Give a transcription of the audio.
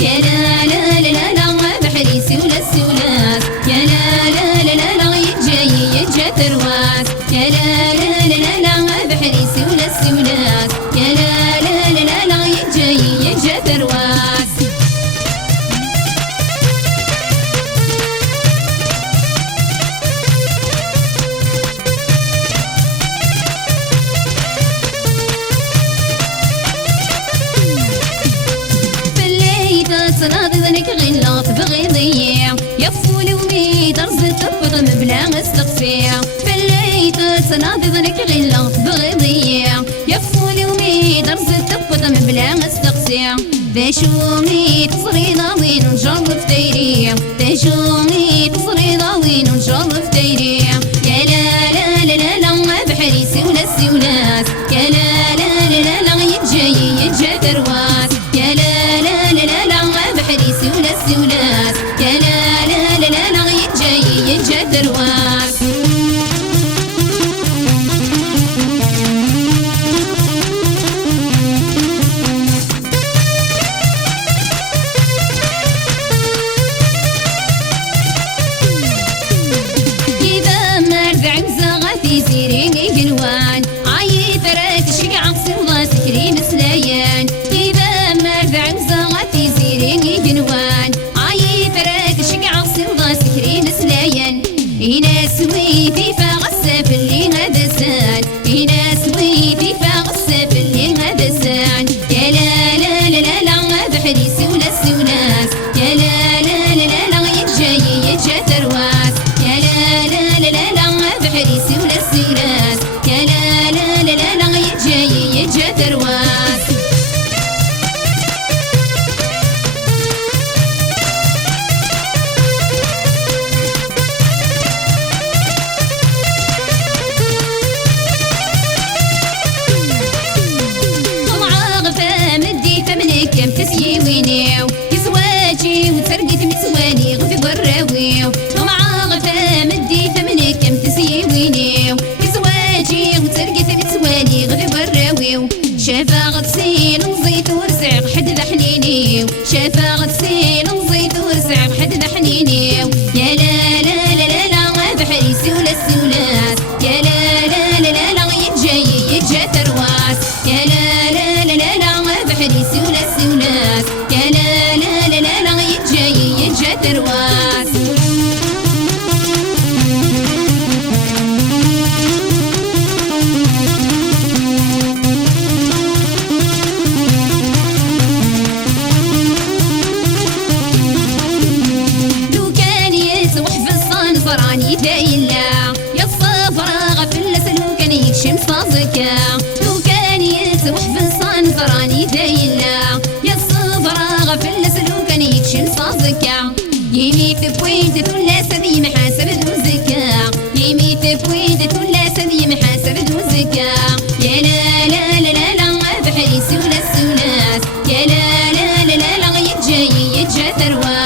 يا لا لا لا لا بحري سولاس سولاس يا لا لا لا لا يجي يجا ترواس يا لا لا لا لا بحري سولاس سولاس يا لا لا لا لا يجي يجا ترواس صنادي ذنك غلاط بغيضية يفول ومي درز تفض مبلا استقفية فليت صنادي ذنك غلاط بغيضية يفول ومي درز تفض مبلا استقفية ذا شومي تصري ضاوين ونجر فتيرية ذا شومي تصري ضاوين ونجر فتيرية يا لا لا لا لا بحري سولاس سولاس يا لا لا لا لا يجي يجا ترواس يا لا لا لا لا بحري سولاس سولاس يا لا لا لا لا يجي يجا ترواس إذا ما رفع مزاغتي سيريني قلوان عايد راك شقع عقصي وضا سكرين سلايان إذا ما رفع مزاغتي سيريني قلوان عايد راك شقع عقصي وضا سكرين سلايان هنا سويتي فغسف اللي غدسان هنا سويتي فغسف اللي غدسان يا لا لا لا لا بحري سولاس سولاس يا لا لا لا لا يجي يجا ترواس يا لا لا لا لا بحري سولاس سولاس يا لا لا لا لا يجي يجا ترواس كم تسيوينيو يسواجي وترقت متسواني غفي براويو ومع غفا مدي ثمنك كم تسيوينيو يسواجي وترقت متسواني غفي براويو شافا غتسين نزيت ورزع حد ذا حنينيو شافا غتسين نزيت ورزع حد ذا حنينيو يا لا لا لا لا بحري سولاس سولاس يا لا لا لا لا يجي يجا ترواس يا لا لا لا لا بحري سولاس سولاس يا لا لا لا لا يجي يجا ترواس لو كان يسوح في الصان فراني دايلا يصفى فراغ في اللسلو كان يكشم صازكا لو كان يسوح في الصان فراني دايلا فراغ في اللسلو كان يكشن صازكا يميت بويدة ولا سذي محاسب دوزكا يميت بويدة ولا سذي محاسب دوزكا يا لا لا لا لا بحري سولاس سولاس يا لا لا لا لا يجي يجا ترواس